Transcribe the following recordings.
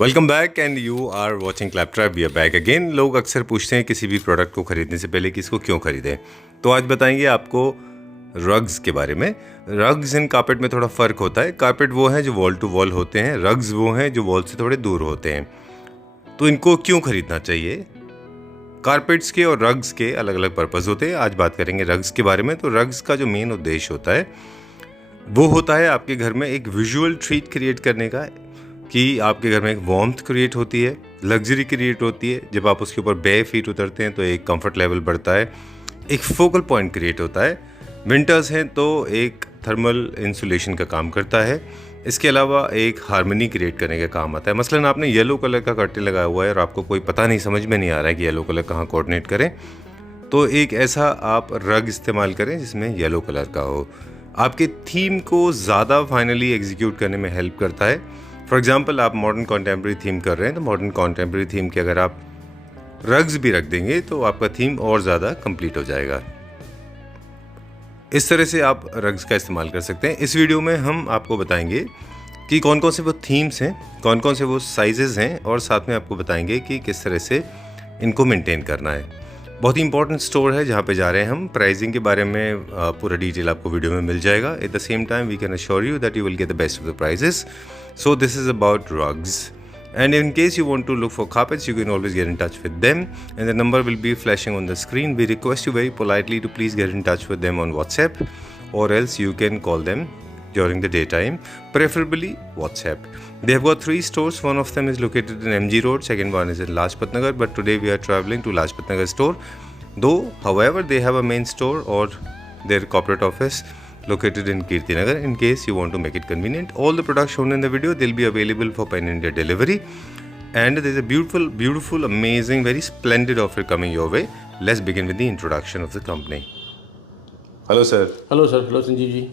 Welcome back and you are watching Claptrap. We are back again. लोग अक्सर पूछते हैं किसी भी प्रोडक्ट को खरीदने से पहले कि इसको क्यों खरीदें, तो आज बताएंगे आपको रग्स के बारे में। रग्स एंड कारपेट में थोड़ा फ़र्क होता है। कारपेट वो हैं जो वॉल टू वॉल होते हैं, रग्स वो हैं जो वॉल से थोड़े दूर होते हैं। तो इनको क्यों खरीदना चाहिए? कारपेट्स के और रग्स के अलग अलग पर्पज़ होते हैं। आज बात करेंगे रग्स के बारे में। तो रग्स का जो मेन उद्देश्य होता है वो होता है आपके घर में एक विजुअल ट्रीट क्रिएट करने का, कि आपके घर में एक वार्मथ क्रिएट होती है, लग्जरी क्रिएट होती है। जब आप उसके ऊपर बेयर फीट उतरते हैं तो एक कंफर्ट लेवल बढ़ता है, एक फोकल पॉइंट क्रिएट होता है। विंटर्स हैं तो एक थर्मल इंसुलेशन का काम करता है। इसके अलावा एक हार्मनी क्रिएट करने का काम आता है। मसलन आपने येलो कलर का कर्टेन लगाया हुआ है और आपको कोई पता नहीं, समझ में नहीं आ रहा है कि येलो कलर कहाँ कोऑर्डिनेट करें, तो एक ऐसा आप रग इस्तेमाल करें जिसमें येलो कलर का हो। आपके थीम को ज़्यादा फाइनली एग्जीक्यूट करने में हेल्प करता है। फॉर एग्जाम्पल आप मॉडर्न कॉन्टेम्प्रेरी थीम कर रहे हैं तो मॉडर्न कॉन्टेम्प्रेरी थीम के अगर आप रग्स भी रख देंगे तो आपका थीम और ज़्यादा कंप्लीट हो जाएगा। इस तरह से आप रग्स का इस्तेमाल कर सकते हैं। इस वीडियो में हम आपको बताएंगे कि कौन कौन से वो थीम्स हैं, कौन कौन से वो साइजेस हैं, और साथ में आपको बताएंगे कि किस तरह से इनको मेंटेन करना है। बहुत ही इंपॉर्टेंट स्टोर है जहाँ पे जा रहे हैं हम। प्राइसिंग के बारे में पूरा डिटेल आपको वीडियो में मिल जाएगा। At the same time we can assure you that you will get the best of the prizes. So this is about rugs, and in case you want to look for carpets, you can always get in touch with them, and the number will be flashing on the screen. We request you very politely to please get in touch with them on WhatsApp, or else you can call them during the daytime, preferably WhatsApp. They have got 3 stores. One of them is located in MG Road, second one is in Lajpat Nagar, but today we are traveling to Lajpat Nagar store. Though, however, they have a main store or their corporate office located in Kirti Nagar. In case you want to make it convenient, all the products shown in the video, they'll be available for Pan India delivery. And there's a beautiful, amazing, very splendid offer coming your way. Let's begin with the introduction of the company. Hello sir. Hello sir. Hello Sanjeev ji.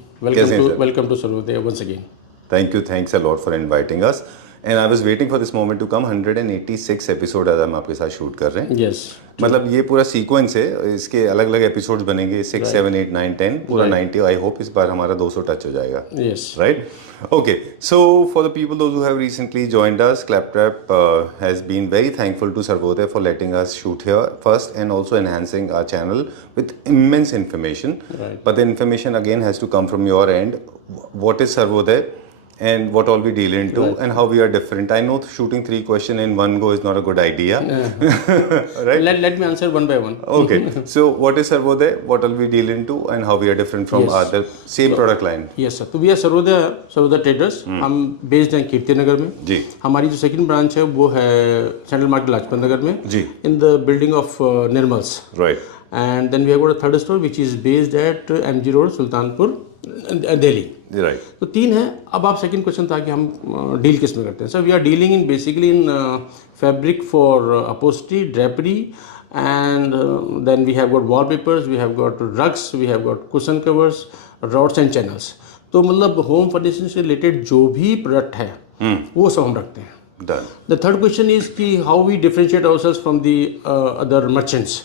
Welcome to Sarvodaya once again. Thank you. Thanks a lot for inviting us. And I was waiting for this moment to come. 186 episode आज हम आपके साथ shoot कर रहे हैं। Yes. मतलब ये पूरा सीक्वेंस है, इसके अलग अलग एपिसोड्स बनेंगे, 6, 7, 8, 9, 10, पूरा 90। आई होप इस बार हमारा 200 टच हो जाएगा। Yes. Right? Okay. So for the people those who have recently joined us, Claptrap has been very thankful to Sarvodaya for letting us shoot here first, and also enhancing our channel with immense information. Right. But the information again has to come from your end. What is Sarvodaya? And what all we deal into, right, and how we are different. I know shooting 3 questions in one go is not a good idea. Right? Let me answer one by one. Okay. So what is Sarvodaya? What all we deal into, and how we are different from Yes. other same product line? Yes sir. तो we are Sarvodaya Traders. हम based हैं कीर्ति नगर में जी। हमारी जो second branch है वो है central market Lajpat Nagar में जी। In the building of Nirmal's. Right. And then we have got a third store which is based at MG Road, Sultanpur, Delhi. Right. तो 3 है। अब आप सेकंड क्वेश्चन था कि हम डील किस में करते हैं। Sir we are dealing in basically in fabric for upholstery, drapery, and then we have got wallpapers, we have got rugs, we have got cushion covers, rods and channels. तो मतलब home furnishing से related जो भी product है वो सब हम रखते हैं। Done. The third question is कि how we differentiate ourselves from the other merchants.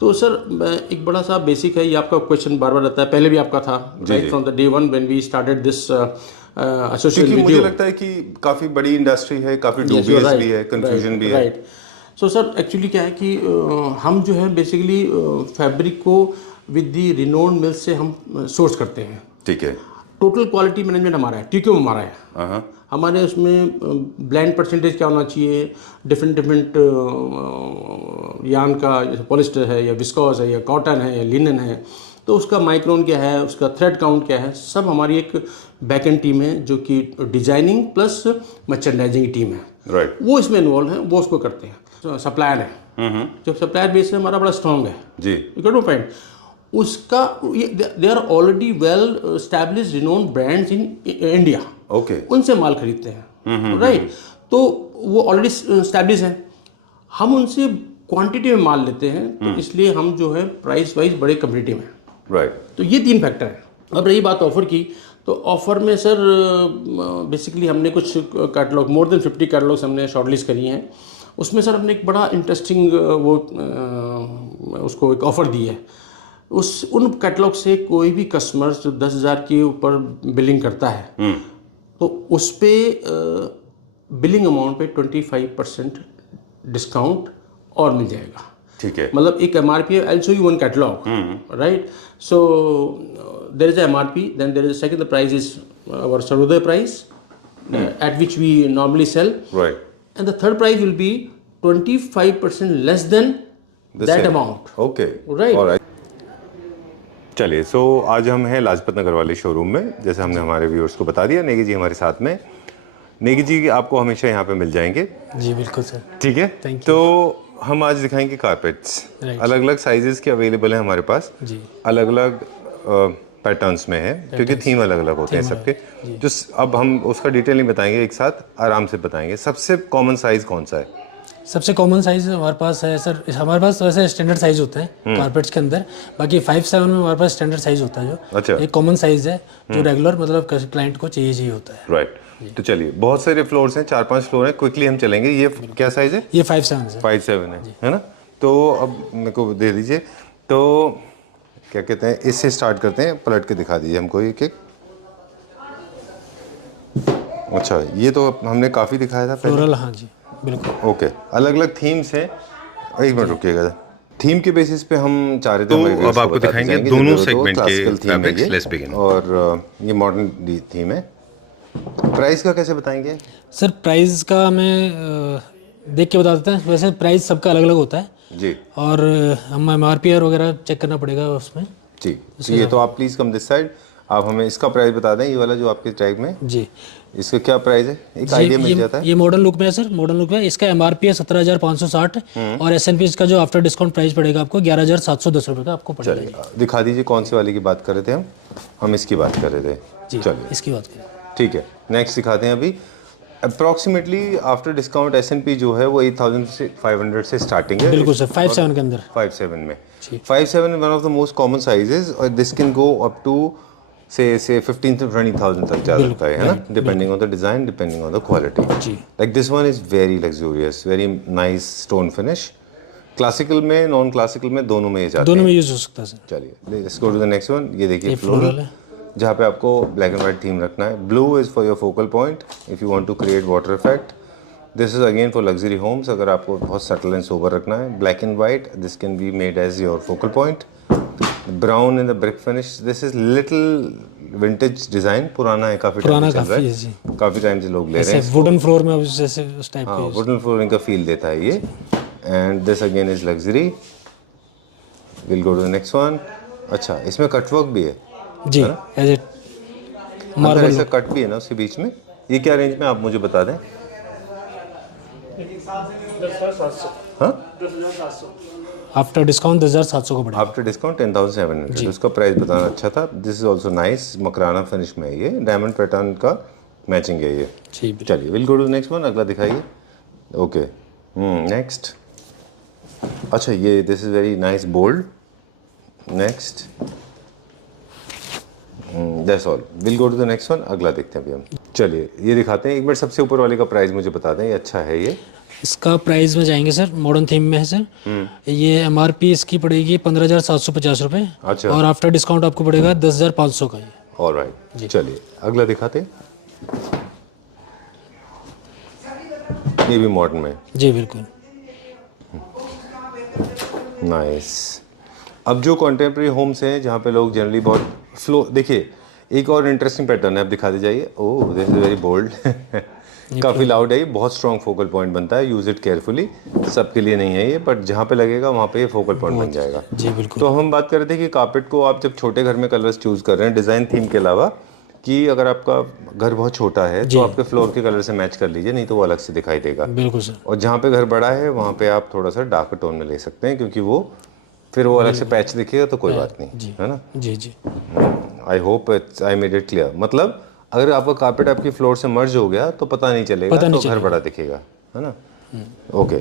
तो सर एक बड़ा सा बेसिक है, ये आपका क्वेश्चन बार बार रहता है, पहले भी आपका था, right from the day one when we started this association with. मुझे लगता है कि काफी बड़ी इंडस्ट्री है, काफी डूबियस भी है, कंफ्यूजन भी है। राइट। सो सर एक्चुअली क्या है कि हम जो है बेसिकली फैब्रिक को विद द रिनोन्ड मिल्स से हम सोर्स करते हैं। ठीक है। टोटल क्वालिटी मैनेजमेंट हमारा है, टीक्यू हमारा है। हमारे उसमें ब्लेंड परसेंटेज क्या होना चाहिए, डिफरेंट यार्न का, जैसे पॉलिस्टर है या विस्कोस है या कॉटन है या लिनन है, तो उसका माइक्रोन क्या है, उसका थ्रेड काउंट क्या है, सब हमारी एक बैक एंड टीम है जो कि डिजाइनिंग प्लस मर्चेंडाइजिंग टीम है। राइट। वो इसमें इन्वॉल्व है, वो उसको करते हैं। सप्लायर है, जो सप्लायर बेस है हमारा बड़ा स्ट्रॉन्ग है जी। यू पॉइंट उसका, they are already well established renowned brands in India. Okay. उनसे माल खरीदते हैं। राइट। तो वो ऑलरेडी एस्टैब्लिश हैं, हम उनसे क्वांटिटी में माल लेते हैं, तो इसलिए हम जो है प्राइस वाइज बड़े कम्पिटिटिव हैं। राइट। तो ये 3 फैक्टर हैं। अब रही बात ऑफर की, तो ऑफर में सर बेसिकली हमने कुछ कैटलॉग, मोर देन 50 कैटलॉग्स हमने शॉर्टलिस्ट करी हैं। उसमें सर हमने एक बड़ा इंटरेस्टिंग वो उसको एक ऑफ़र दी है। उन कैटलॉग से कोई भी कस्टमर जो 10,000 के ऊपर बिलिंग करता है, तो उस पे बिलिंग अमाउंट पे 25% डिस्काउंट और मिल जाएगा। ठीक है, मतलब एक MRP है, I'll show you one catalog, right? So there is a MRP, then there is a second, the price is our Sarvodaya price at which we normally sell, right, and the third price will be 25% less than that same amount. Okay, Right. alright. चलिए, सो आज हम हैं लाजपत नगर वाले showroom में, जैसे हमने हमारे viewers को बता दिया। नेगी जी हमारे साथ में। नेगी जी आपको हमेशा यहाँ पे मिल जाएंगे। जी बिल्कुल सर। ठीक है, Thank you. तो हम आज दिखाएंगे कारपेट्स। Right. अलग अलग साइजेस के अवेलेबल हैं हमारे पास, जी अलग अलग पैटर्न्स में है, क्योंकि थीम अलग अलग होते हैं सबके। जो अब हम उसका डिटेल नहीं बताएंगे, एक साथ आराम से बताएंगे। सबसे कॉमन साइज कौन सा है? सबसे कॉमन साइज हमारे पास है सर, हमारे पास वैसे स्टैंडर्ड साइज होते हैं कारपेट्स के अंदर। बाकी 5-7 में हमारे पास स्टैंडर्ड साइज होता है, जो अच्छा, एक कॉमन साइज है जो रेगुलर मतलब क्लाइंट को चाहिए होता है। राइट। तो चलिए, बहुत सारे फ्लोर्स हैं, 4-5 फ्लोर हैं, क्विकली हम चलेंगे। ये क्या साइज है? ये 5-7 है। 5-7 है ना? तो अब मेरे को दे दीजिए। तो क्या कहते हैं, इससे स्टार्ट करते हैं, पलट के दिखा दीजिए हमको एक एक। अच्छा, ये तो हमने काफ़ी दिखाया था पहले। फ्लोरल, हाँ जी बिल्कुल। ओके, अलग अलग थीम्स हैं। एक मिनट रुकिएगा, थीम के बेसिस पे हम चाह रहे थे। तो अब आपको दिखाएंगे दोनों सेगमेंट के फैब्रिक्स। Let's begin. और ये मॉडर्न थीम है। प्राइस का कैसे बताएंगे? सर प्राइस का हमें देख के बता देते हैं। वैसे प्राइस सबका अलग अलग होता है जी, और हम MRP वगैरह चेक करना पड़ेगा उसमें। जी, तो ये तो आप प्लीज़ कम दिस साइड, आप हमें इसका प्राइस बता दें। ये वाला जो आपके टैग में, जी इसका क्या प्राइस है? एक आइडिया मिल जाता है। ये मॉडर्न लुक में है सर, मॉडर्न लुक में। इसका MRP है 17,560 और SNP इसका जो आफ्टर डिस्काउंट प्राइस पड़ेगा आपको 11,710 रुपये का आपको पड़ेगा। चलिए, दिखा दीजिए कौन सी वाले की बात कर ररे थे हम इसकी बात कर रहे थे। जी चलिए, इसकी बात करें। ठीक है, नेक्स्ट दिखाते हैं। अभी अप्रॉक्सीमेटली आफ्टर डिस्काउंट SNP जो है वो 8,500 से स्टार्टिंग है। बिल्कुल सर, 5-7 के अंदर। 5-7 में 5-7 one of the most common sizes, और this can go up to से 15 to 20,000 तक जा सकता है ना, depending on the design, depending on the quality. जी, like this one is very luxurious, very nice stone finish. Classical में, non classical में, दोनों में ये जाते हैं। दोनों में यूज हो सकता है सर। चलिए, let's go to the next one. ये देखिए फ्लोरल फ्लोरल, है, जहाँ पे आपको ब्लैक एंड वाइट थीम रखना है। Blue is for your focal point if you want to create water effect. This is again for luxury homes, अगर आपको बहुत सटल एंड सोबर रखना है। Black and white, this can be made as your focal point. Brown in the brick finish, this is little vintage design, पुराना है, काफ़ी पुराना time काफ़ी है जी। काफ़ी टाइम से लोग ले रहे हैं। वुडन फ्लोर में जैसे उस टाइप हाँ, का वुडन फ्लोरिंग का फील देता है ये। And this again is luxury. We'll go to the next one. अच्छा, इसमें कटवर्क भी है जी, एज ए अंदर ऐसा कट भी है ना उसके बीच में। ये क्या रेंज में, आप मुझे बता दें। हाँ, आफ्टर डिस्काउंट 10,700 का पड़ेगा। आफ्टर डिस्काउंट 10,700, उसका प्राइस बताना अच्छा था। This is also nice, Makrana finish में है ये, डायमंड पैटर्न का मैचिंग है ये। जी चलिए, we'll go to next one. अगला दिखाइए। Okay, next. अच्छा, ये this is very nice, bold. Next, that's all. We'll go to the next one. अगला देखते हैं अभी हम। चलिए, ये दिखाते हैं। एक बार सबसे ऊपर वाले का प्राइस मुझे बता दें, ये अच्छा है ये। इसका प्राइस में जाएंगे सर, मॉडर्न थीम में है सर। ये MRP इसकी पड़ेगी 15,750 रुपये। अच्छा, और आफ्टर डिस्काउंट आपको पड़ेगा 10,500 का ये। ऑलराइट, चलिए अगला दिखाते हैं। ये भी मॉडर्न में, जी बिल्कुल। नाइस। अब जो कॉन्टेम्प्रेरी होम्स हैं जहाँ पे लोग जनरली बहुत फ्लो, देखिए एक और इंटरेस्टिंग पैटर्न है, आप दिखाते जाइए। ओह, दिस इज वेरी बोल्ड। काफ़ी लाउड है ये, बहुत स्ट्रॉन्ग फोकल पॉइंट बनता है। यूज़ इट केयरफुली, सबके लिए नहीं है ये, बट जहाँ पे लगेगा वहाँ पे ये फोकल पॉइंट बन जाएगा। जी बिल्कुल। तो हम बात कर रहे थे कि कारपेट को आप जब छोटे घर में कलर्स चूज़ कर रहे हैं डिज़ाइन थीम के अलावा, कि अगर आपका घर बहुत छोटा है तो आपके फ्लोर के कलर से मैच कर लीजिए, नहीं तो वो अलग से दिखाई देगा। बिल्कुल सर। और जहाँ पे घर बड़ा है वहाँ पे आप थोड़ा सा डार्क टोन में ले सकते हैं, क्योंकि वो फिर वो अलग से पैच दिखेगा तो कोई बात नहीं, है ना। जी जी। I hope I made it clear. मतलब अगर आपका कारपेट आपकी फ्लोर से मर्ज हो गया तो पता नहीं चलेगा, तो घर बड़ा दिखेगा, है ना। ओके,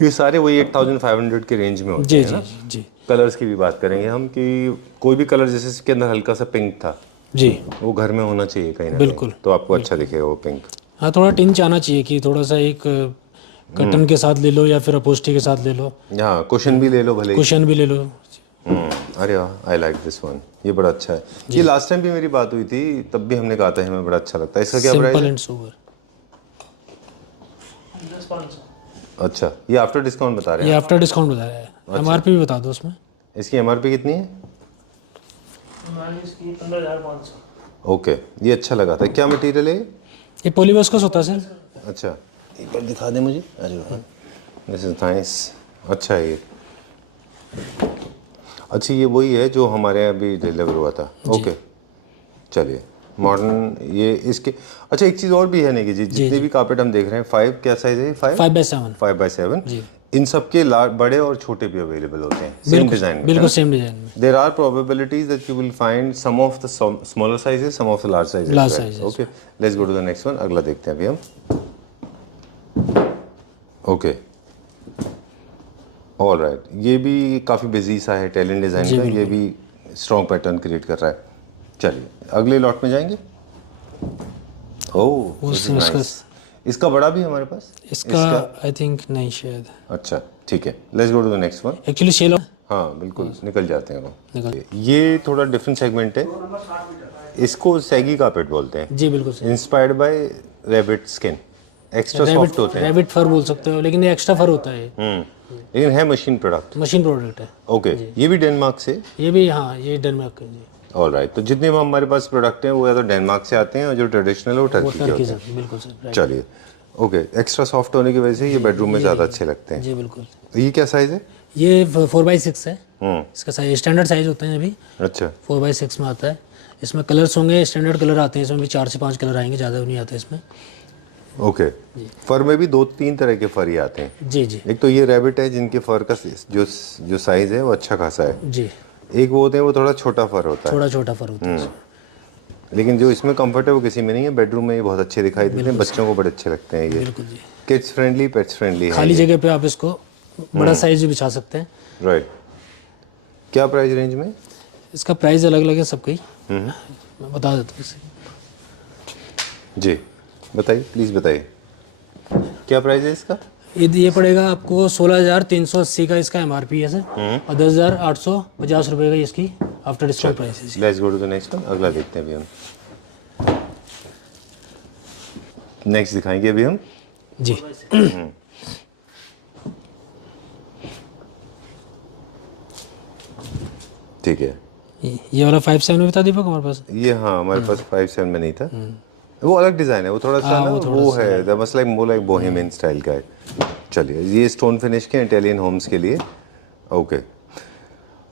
ये सारे वही 8,500 के रेंज में होते हैं ना। जी। कलर्स की भी बात करेंगे हम, कि कोई भी कलर, जैसे इसके अंदर हल्का सा पिंक था जी, वो घर में होना चाहिए कहीं ना बिल्कुल। कहीं, तो आपको अच्छा दिखेगा वो पिंक। हाँ, थोड़ा टिंच आना चाहिए कि थोड़ा सा एक कटन के साथ ले लो या फिर अपोस्टी के साथ ले लो। हाँ, कुशन भी ले लो, भले कुशन भी ले लो, अरे वाह, आई लाइक दिस वन, ये बड़ा अच्छा है। ये लास्ट टाइम भी मेरी बात हुई थी, तब भी हमने कहा था हमें बड़ा अच्छा लगता है। इसका क्या प्राइस सिंपल है? And sober. अच्छा, ये आफ्टर डिस्काउंट बता रहे ये हैं? आफ्टर डिस्काउंट बता रहा है। एमआरपी भी बता दो उसमें। इसकी एमआरपी कितनी है? इसकी 15,500। ओके, ये अच्छा लगा था। क्या मटेरियल है? ये पॉलीवेस्कोस होता है सर। अच्छा, एक बार दिखा दे मुझे। अरे वाह, दिस इज नाइस, अच्छा है ये। अच्छा, ये वही है जो हमारे यहाँ अभी डिलीवर हुआ था। ओके, चलिए मॉडर्न ये इसके। अच्छा, एक चीज़ और भी है नहीं जी, जितने भी कारपेट हम देख रहे हैं, 5 क्या साइज है? 5x7। 5x7 जी। इन सब के बड़े और छोटे भी अवेलेबल होते हैं सेम डिजाइन में। बिल्कुल सेम डिजाइन में। There are probabilities that you will find some of the smaller sizes, some of the large sizes. Large as well. sizes. Okay, let's go to the next one. अगला देखते हैं अभी हम। Okay. All right. ये भी काफ़ी busy सा है, इटालियन डिज़ाइन का। ये भी स्ट्रॉन्ग पैटर्न क्रिएट कर रहा है। चलिए अगले लॉट में जाएंगे। ओह, this is nice. इसका बड़ा भी हमारे पास? इसका आई थिंक नहीं शायद। अच्छा, ठीक है। Let's go to the next one. Actually shallow. हाँ बिल्कुल, निकल जाते हैं वो। निकल। ये थोड़ा डिफरेंट सेगमेंट है, इसको सैगी कारपेट बोलते हैं। जी बिल्कुल सही। Inspired by rabbit skin, extra soft होते हैं। रैबिट फर बोल सकते हो, लेकिन ये एक्स्ट्रा फर होता है। लेकिन है मशीन प्रोडक्ट। मशीन प्रोडक्ट है। ओके, ये भी डेनमार्क से? ये भी हाँ, ये डेनमार्क का जी। ऑलराइट, तो जितने भी हमारे पास प्रोडक्ट हैं वो या तो डेनमार्क से आते हैं और जो ट्रेडिशनल है वो टर्की के होते हैं। बिल्कुल सर। चलिए, ओके, एक्स्ट्रा सॉफ्ट होने की वजह से ये बेडरूम में ज़्यादा अच्छे लगते हैं। जी बिल्कुल। ये क्या साइज़ है? ये 4x6 है। इसका साइज स्टैंडर्ड साइज होते हैं अभी। अच्छा, 4x6 में आता है। इसमें कलर्स होंगे, स्टैंडर्ड कलर आते हैं इसमें भी, 4 से 5 कलर आएंगे, ज़्यादा नहीं आते इसमें। ओके। फर में भी 2-3 तरह के फर ही आते हैं। जी जी। एक तो ये रैबिट है जिनके फर का जो साइज़ है वो अच्छा खासा है। जी। एक वो होते हैं वो थोड़ा छोटा फर होता है। थोड़ा छोटा फर होता है। लेकिन जो इसमें कंफर्ट है वो किसी में नहीं है। बेडरूम में ये बहुत अच्छे दिखाई देते हैं, बच्चों को बड़े अच्छे लगते हैं ये। बिल्कुल जी। किड्स फ्रेंडली, पेट्स फ्रेंडली है। खाली जगह पे आप इसको बड़ा साइज भी बिछा सकते हैं। राइट। क्या प्राइस रेंज में? इसका प्राइस अलग अलग है सबका ही। मैं बता देता हूँ इसे। जी बताइए, प्लीज़ बताइए क्या प्राइस है इसका? ये पड़ेगा आपको 16,380 का इसका एमआरपी है सर, और 10,850 रुपये का इसकी आफ्टर डिस्काउंट प्राइस है। Let's go to the next one. अगला देखते हैं अभी हम। नेक्स्ट दिखाएंगे अभी हम जी। ठीक है। ये वाला 5/7 में बता दीपक हमारे पास। ये हाँ, हमारे पास 5/7 में नहीं था। वो अलग डिज़ाइन है, वो थोड़ा सा ना वो है the must like more like Bohemian style का है। चलिए, ये स्टोन फिनिश के इटालियन होम्स के लिए। Okay,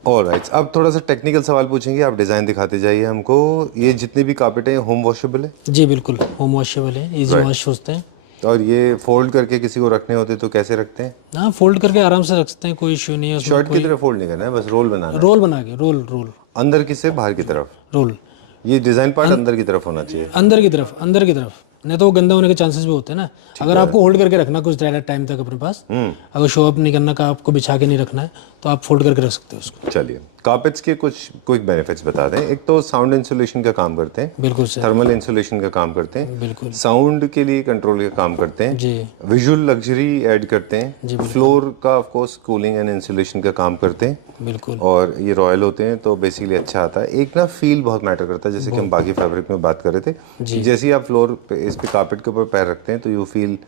alright. अब थोड़ा सा टेक्निकल सवाल पूछेंगे, आप डिज़ाइन दिखाते जाइए हमको। ये जितने भी कारपेट हैं होम वॉशेबल है? जी बिल्कुल, होम वॉशेबल है, इजी वॉश होते हैं। और ये फोल्ड करके किसी को रखने होते तो कैसे रखते हैं? हाँ, फोल्ड करके आराम से रख सकते हैं, कोई इश्यू नहीं है। शर्ट की तरह फोल्ड नहीं करना है, बस रोल बनाना है। रोल बना के रोल अंदर की से बाहर की तरफ रोल। ये डिज़ाइन पार्ट अंदर की तरफ होना चाहिए। अंदर की तरफ नहीं तो वो गंदा होने के चांसेस भी होते हैं ना। अगर आपको होल्ड करके रखना कुछ टाइम तक अपने पास, अगर शो अप नहीं करना का, आपको बिछा के नहीं रखना है, तो आप फोल्ड करके रख सकते हो उसको। चलिए, कारपेट्स के कुछ क्विक बेनिफिट्स बता दें। एक तो साउंड इंसुलेशन का काम करते हैं। बिल्कुल सर। थर्मल इंसुलेशन का काम करते हैं। बिल्कुल। साउंड के लिए कंट्रोल का काम करते हैं जी। विजुअल लग्जरी ऐड करते हैं। फ्लोर का of course cooling and insulation का काम करते हैं। बिल्कुल। और ये रॉयल होते हैं तो बेसिकली अच्छा आता है। एक ना फील बहुत मैटर करता है, जैसे कि हम बाकी फैब्रिक में बात कर रहे थे कि जैसे ही आप फ्लोर पे इस पे कारपेट के ऊपर पैर रखते हैं तो you feel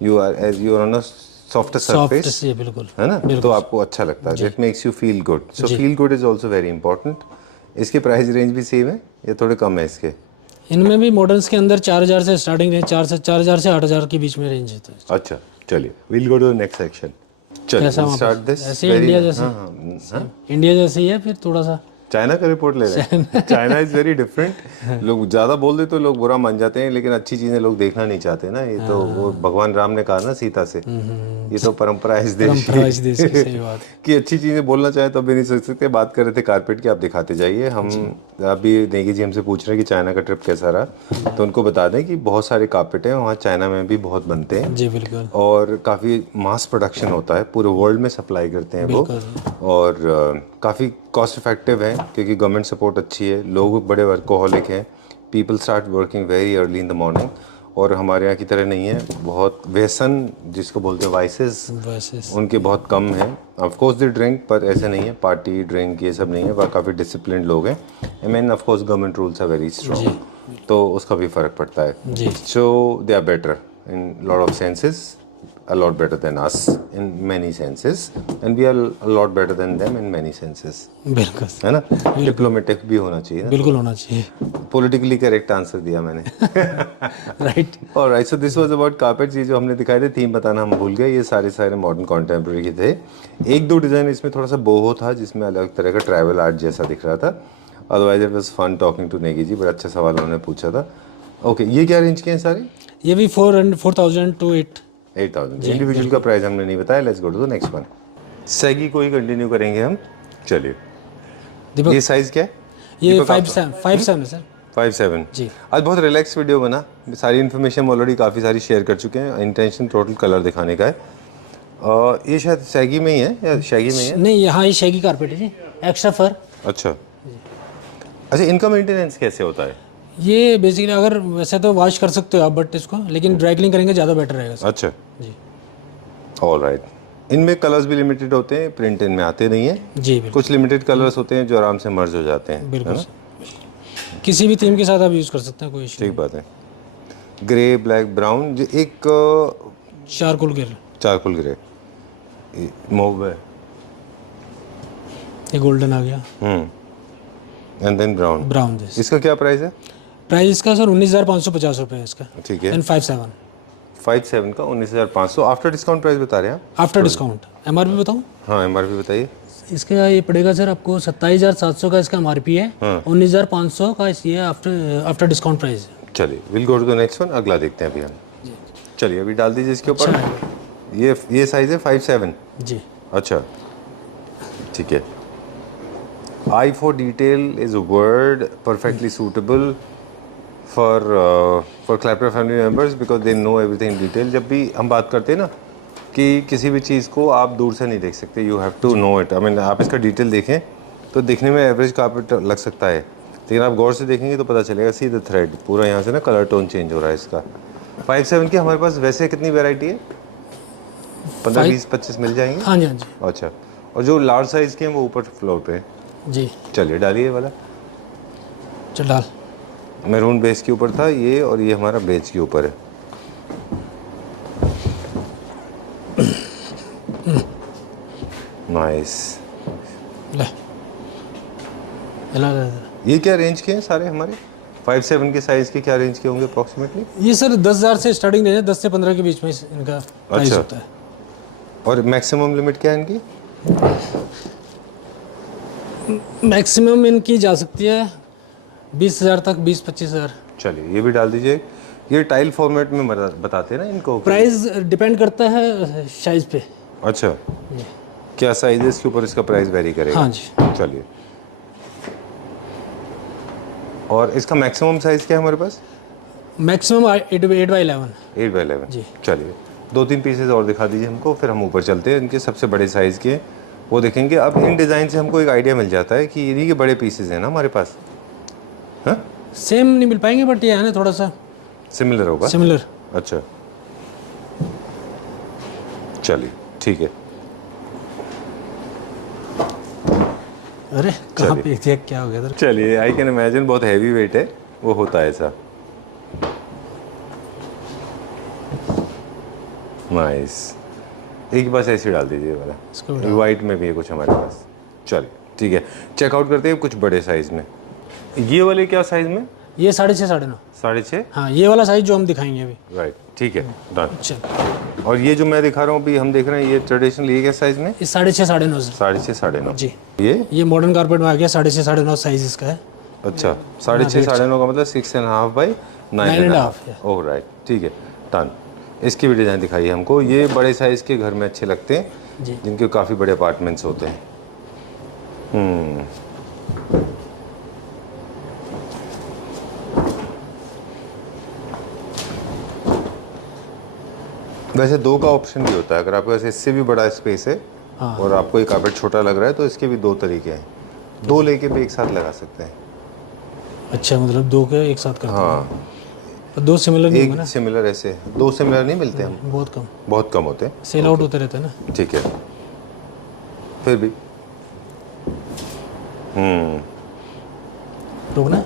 you are on a soft surface, बिल्कुल है ना, तो आपको अच्छा लगता है। It makes you feel good. So feel good is also very important. इसके प्राइस रेंज भी सेम है या थोड़े कम है इसके? इनमें भी मॉडल्स के अंदर 4,000 से स्टार्टिंग रेंज, 4,000 से 8,000 के बीच में रेंज है। अच्छा, चलिए we'll go to the next section. चलिए स्टार्ट दिस। ऐसे इंडिया जैसे, इंडिया जैसे ही है, फिर थोड़ा सा चाइना का रिपोर्ट ले रहे हैं। China is very different. लोग ज़्यादा बोल दे तो लोग बुरा मान जाते हैं, लेकिन अच्छी चीज़ें लोग देखना नहीं चाहते ना। ये तो वो भगवान राम ने कहा ना सीता से, ये तो परंपरा है इस देश की सही बात कि अच्छी चीज़ें बोलना चाहे तो अभी नहीं सोच सकते। बात कर रहे थे कारपेट की, आप दिखाते जाइए। हम अभी नेगी जी हमसे पूछ रहे हैं कि चाइना का ट्रिप कैसा रहा, तो उनको बता दें कि बहुत सारे कारपेट हैं वहाँ चाइना में भी बहुत बनते हैं। जी बिल्कुल। और काफ़ी मास प्रोडक्शन होता है, पूरे वर्ल्ड में सप्लाई करते हैं वो। और काफ़ी कॉस्ट इफेक्टिव है क्योंकि गवर्नमेंट सपोर्ट अच्छी है, लोग बड़े वर्कोहॉलिक हैं, people start working very early in the morning. और हमारे यहाँ की तरह नहीं है, बहुत व्यसन जिसको बोलते हैं वाइसेस वैसे उनके बहुत कम हैं। ऑफ कोर्स दे ड्रिंक, पर ऐसे नहीं है पार्टी ड्रिंक ये सब नहीं है, वह काफ़ी डिसिप्लिन लोग हैं। I mean of course government rules are very strong, तो उसका भी फ़र्क पड़ता है। जी। So they are better in lot of senses, a lot better than us in many senses, and we are a lot better than them in many senses, बिल्कुल है ना। डिप्लोमेटिक भी होना चाहिए ना, बिल्कुल होना चाहिए। पॉलिटिकली करेक्ट आंसर दिया मैंने। Right. Alright, so this was about carpets. ये जो हमने दिखाए थे, थीम बताना हम भूल गए, ये सारे मॉडर्न कॉन्टेम्प्रेरी के थे। एक दो डिज़ाइन इसमें थोड़ा सा बोहो था, जिसमें अलग तरह का ट्रैवल आर्ट जैसा दिख रहा था। Otherwise it was fun talking to Negi ji, बड़ा अच्छा सवाल उन्होंने पूछा था। ओके, ये क्या रेंज के हैं सारे? ये भी 4,000 to 8,000। इंडिविजुअल का प्राइस हमने नहीं बताया। Let's go to the next one. सैगी को ही कंटिन्यू करेंगे हम। चलिए, दीपक, ये साइज क्या है? ये 5'7" है सर। 5'7" जी। आज बहुत रिलैक्स वीडियो बना, सारी इन्फॉर्मेशन ऑलरेडी काफ़ी सारी शेयर कर चुके हैं। इंटेंशन टोटल कलर दिखाने का है। ये शायद सैगी में ही है या शैगी में ही है? नहीं, यहाँ ये शैगी कारपेट है जी, एक्स्ट्रा फर। अच्छा, इनका मेंटेनेंस कैसे होता है? ये बेसिकली अगर वैसे तो वॉश कर सकते हो आप, बट इसको लेकिन ड्राई क्लीन करेंगे ज़्यादा बेटर रहेगा सर। अच्छा जी। ऑलराइट, इनमें कलर्स भी लिमिटेड होते हैं, प्रिंट इनमें आते नहीं है। जी बिल्कुल। कुछ लिमिटेड कलर्स होते हैं जो आराम से मर्ज हो जाते हैं, बिल्कुल सर। किसी भी थीम के साथ आप यूज़ कर सकते हैं, कोई इशू ठीक बात है। ग्रे, ब्लैक, ब्राउन, जो एक चारकोल गिर, चारकोल ग्रे, मोव है, ये गोल्डन आ गया, एंड देन ब्राउन। ब्राउन जैसे। इसका क्या प्राइस है? प्राइस इसका सर 19,550 रुपये है इसका। ठीक है, एंड 5'7" 5'7" का 19,500 आफ्टर डिस्काउंट प्राइस बता रहे हैं आप? After discount. MRP बताऊँ? हाँ, MRP बताइए। इसका ये पड़ेगा सर आपको 27,700 का इसका MRP है। 19,500 का ये आफ्टर डिस्काउंट प्राइस है। चलिए, we'll go to the next one. अगला देखते हैं अभी हम। चलिए, अभी डाल दीजिए इसके ऊपर। ये साइज है 5'7"। जी। अच्छा, ठीक है। Eye for detail is a word perfectly suitable for Claptra family members because they know everything in detail. जब भी हम बात करते हैं ना कि किसी भी चीज़ को आप दूर से नहीं देख सकते, you have to know it. I mean, आप इसका डिटेल देखें तो दिखने में एवरेज कार्पेट लग सकता है, लेकिन आप गौर से देखेंगे तो पता चलेगा। सी द थ्रेड पूरा यहाँ से ना कलर टोन चेंज हो रहा है इसका। 5'7" की हमारे पास वैसे कितनी वेराइटी है? 15, 20, 25 मिल जाएंगे। हाँ जी, हाँ जी। अच्छा, और जो लार्ज साइज़ के हैं वो ऊपर फ्लोर पे हैं। जी। चलिए, डालिए वाला। चल डाल। मैरून बेस के ऊपर था ये, और ये हमारा बेज के ऊपर है। नाइस। ले ये क्या रेंज के हैं सारे हमारे? 5'7" के साइज के क्या रेंज के होंगे अप्रोक्सीमेटली? ये सर 10,000 से स्टार्टिंग रेंज है, 10 से 15 के बीच में इनका प्राइस अच्छा। होता है। और मैक्सिमम लिमिट क्या है इनकी? मैक्सिमम इनकी जा सकती है 20,000 तक, 20-25,000। चलिए, ये भी डाल दीजिए। ये टाइल फॉर्मेट में बताते हैं ना इनको? प्राइस डिपेंड करता है साइज पे। अच्छा, क्या साइज है इसके ऊपर इसका प्राइस वेरी करेगा? हाँ जी। चलिए, और इसका मैक्सिमम साइज क्या है हमारे पास? Maximum 8x11। 8x11 जी। चलिए, 2-3 पीसेज और दिखा दीजिए हमको, फिर हम ऊपर चलते हैं। इनके सबसे बड़े साइज़ के वो देखेंगे। अब इन डिज़ाइन से हमको एक आइडिया मिल जाता है कि इन्हीं के बड़े पीसेज हैं ना हमारे पास। हाँ, सेम नहीं मिल पाएंगे, बट ये है ना थोड़ा सा सिमिलर होगा। सिमिलर। अच्छा, चलिए, ठीक है। अरे कहाँ पे थे, क्या हो गया था? चलिए, आई कैन इमेजिन बहुत हैवी वेट है, वो होता है ऐसा। नाइस। एक बस ऐसे डाल दीजिए वाला, वाइट में भी है कुछ हमारे पास। चलिए, ठीक है, चेकआउट करते हैं कुछ बड़े साइज में। ये वाले क्या साइज में? ये 6.5, 9.5। 6.5? हाँ, ये वाला साइज जो हम दिखाएंगे अभी। राइट, ठीक है, डन। अच्छा, और ये जो मैं दिखा रहा हूँ अभी, हम देख रहे हैं ये ट्रेडिशनल, ये क्या साइज में? ये 6.5, 9.5 सर। 6.5, 9.5 जी। ये मॉडर्न कारपेट में आ गया, 6.5, 9.5 साइज इसका है। अच्छा, 6.5, 9.5 का मतलब 6.5 बाई 9.5। ओह राइट, ठीक है, डन। इसकी भी डिज़ाइन दिखाइए हमको। ये बड़े साइज़ के घर में अच्छे लगते हैं जी, जिनके काफ़ी बड़े अपार्टमेंट्स होते हैं। वैसे 2 का ऑप्शन भी होता है, अगर आपके पास इससे भी बड़ा स्पेस है और आपको ये कार्पेट छोटा लग रहा है तो इसके भी 2 तरीके हैं। 2 लेके भी एक साथ लगा सकते हैं। अच्छा, मतलब 2 के एक साथ करते हैं। हाँ, और दो सिमिलर नहीं होगा एक ना, सिमिलर ऐसे, दो सिमिलर नहीं मिलते हम, बहुत कम होते हैं। सेल आउट होते रहते हैं ना। ठीक है, फिर भी रुकना,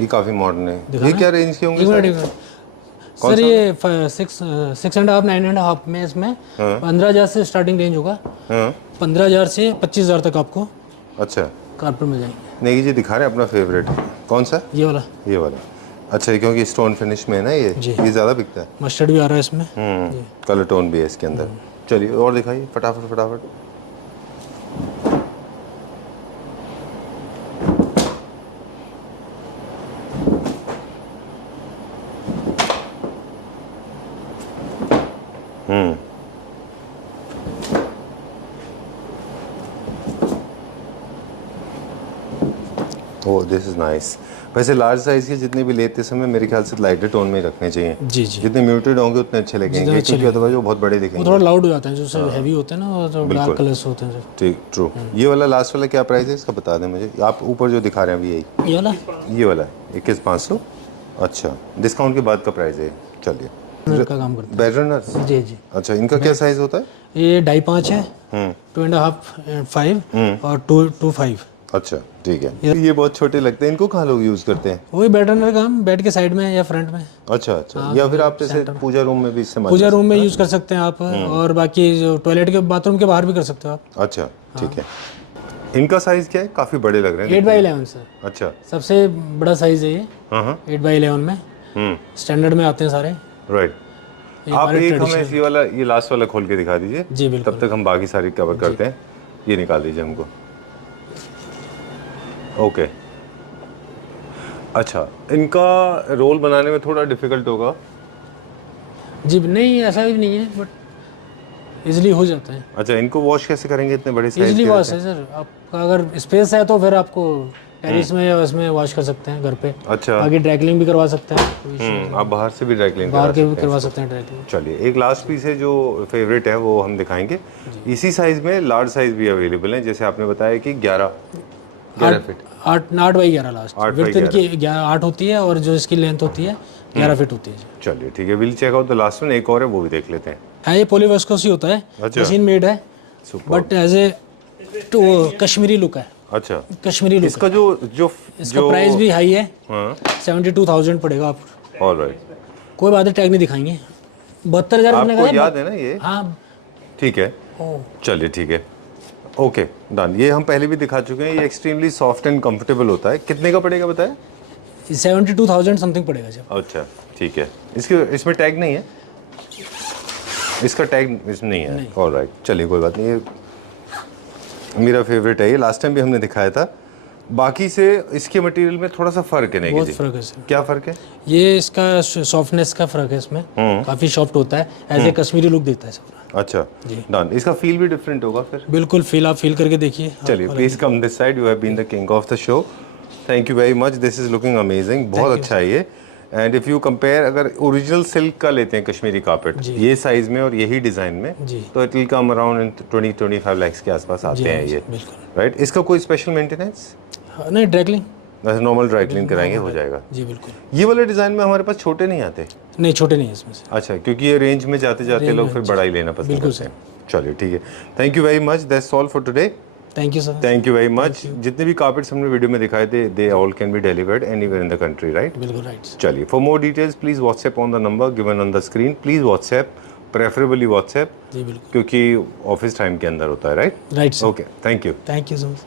ये काफ़ी मॉडर्न है। दिखाना ये है? क्या रेंज के होंगे एक मिनट, सर? एक मिनट सर, ये 6.5 9.5 में इसमें 15,000 से स्टार्टिंग रेंज होगा। हाँ 15,000 से 25,000 तक आपको अच्छा, कारपेट मिल जाएंगे। नहीं जी दिखा रहे हैं अपना फेवरेट, कौन सा? ये वाला ये वाला। अच्छा, ये क्योंकि स्टोन फिनिश में है ना, ये ज़्यादा बिकता है। मस्टर्ड भी आ रहा है इसमें। कलर टोन भी है इसके अंदर। चलिए और दिखाइए फटाफट फटाफट। Oh this is nice. वैसे लार्ज साइज के जितने भी लेते समय मेरे ख्याल से लाइटर टोन में ही रखने चाहिए। जी जी, जितने म्यूटेड होंगे उतने अच्छे लगेंगे, क्योंकि अदरवाइज वो बहुत बड़े वो दिखेंगे। थोड़ा लाउड हो जाते हैं, जो से हैवी होते हैं ना, और जो डार्क कलर्स होते हैं। ठीक, ट्रू। ये वाला लास्ट वाला क्या प्राइस है इसका, बता दें मुझे। आप ऊपर जो दिखा रहे हैं अभी यही, ये वाला ये वाला 21,500। अच्छा, डिस्काउंट के बाद का प्राइस है। चलिए, का काम करते बैटरनर्स। हैं। जी जी, अच्छा, इनका क्या साइज होता है? ये 2.5 है, 2.5 5 और 2.5। अच्छा ठीक है। ये बहुत छोटे लगते हैं, इनको कहाँ लोग यूज करते हैं? वही बैटरनर का हम बेड के साइड में या फ्रंट में। अच्छा अच्छा, या फिर आप जैसे पूजा रूम में भी इस्तेमाल? पूजा रूम में यूज कर सकते हैं आप, और बाकी जो टॉयलेट के बाथरूम के बाहर भी कर सकते हो आप। अच्छा ठीक है। इनका साइज क्या है? काफी बड़े लग रहे हैं। 8x11 सर, अच्छा, सबसे बड़ा साइज है ये। हाँ 8x11 में स्टैंडर्ड में आते हैं सारे। राइट। आप एक हमें ये वाला, ये लास्ट वाला खोल के दिखा दीजिए। जी बिल्कुल। तब तक हम बाकी सारी कवर करते हैं। ये निकाल दीजिए हमको। ओके। अच्छा, इनका रोल बनाने में थोड़ा डिफिकल्ट होगा? जी नहीं, ऐसा भी नहीं है, बट इजीली हो जाता है। अच्छा, इनको वॉश कैसे करेंगे इतने बड़े साइज के? इजीली वॉश है सर, आपका अगर स्पेस है तो फिर आपको टेरिस में या उसमें वॉश कर सकते हैं घर पे। अच्छा, बाकी ड्राई क्लीनिंग भी करवा सकते हैं। आप बाहर से भी ड्राई क्लीन बाहर के भी करवा सकते हैं ड्राई क्लीनिंग। चलिए, एक लास्ट पीस है जो फेवरेट है वो हम दिखाएंगे। इसी साइज में लार्ज साइज भी अवेलेबल है, जैसे आपने बताया कि 11 फीट, 8x11 लास्ट। 8 विड्थ इनकी 8 होती है, और जो इसकी लेंथ होती है 11 फीट होती है जी। चलिए ठीक है, we'll check out the last one. एक और है, वो भी देख लेते हैं। है ये पॉलीवेस्कोस ही होता है, अच्छा। मशीन मेड है, but as a Kashmiri look है। अच्छा, कश्मीरी लुक इसका जो इसका प्राइस भी हाई है। हाँ 72,000 पड़ेगा आप। ऑलराइट, कोई बात है, टैग नहीं दिखाएंगे। 72,000 आपने आपको कहा याद है ना ये? हाँ। ठीक है, चलिए ठीक है, ओके डन। ये हम पहले भी दिखा चुके हैं। ये एक्सट्रीमली सॉफ्ट एंड कंफर्टेबल होता है। कितने का पड़ेगा बताया? 72,000 समथिंग पड़ेगा जब। अच्छा ठीक है। इसमें टैग नहीं है? इसका टैग इसमें नहीं है। ऑलराइट, चलिए कोई बात नहीं। ये मेरा फेवरेट है, ये लास्ट टाइम भी हमने दिखाया था। बाकी से इसके मटेरियल में थोड़ा सा फर्क है। बहुत फर्क है सर। क्या फर्क है? ये इसका सॉफ्टनेस का फर्क है, इसमें काफी सॉफ्ट होता है, एज ए कश्मीरी लुक देता है सब। अच्छा डन। इसका फील भी डिफरेंट होगा फिर? बिल्कुल, फील आप फील करके देखिए। चलिए, please come this side, you have been the king of the show. Thank you very much, this is looking amazing. बहुत अच्छा है ये। एंड इफ़ यू कंपेयर, अगर ओरिजिनल सिल्क का लेते हैं कश्मीरी कार्पेट ये साइज में और यही डिज़ाइन में, तो it will come around 20-25 lakh के आसपास आते हैं ये, राइट? इसका कोई स्पेशल मेंटेनेंस नहीं? Dry clean, normal dry clean कराएंगे हो जाएगा। जी बिल्कुल। ये वाले डिज़ाइन में हमारे पास छोटे नहीं आते? नहीं, छोटे नहीं है इसमें से। अच्छा, क्योंकि ये रेंज में जाते जाते लोग फिर बड़ा ही लेना पसंद करते हैं। चलिए ठीक है, thank you very much, that's all for today. Thank you sir. Thank you very much. जितने भी कार्पेट्स हमने वीडियो में दिखाए थे, they all can be delivered anywhere in the country, right? बिल्कुल राइट। चलिए, for more details please WhatsApp on the number given on the screen. Please WhatsApp, preferably WhatsApp, जी बिल्कुल, क्योंकि ऑफिस टाइम के अंदर होता है, right? Right sir. Okay, thank you. Thank you so much.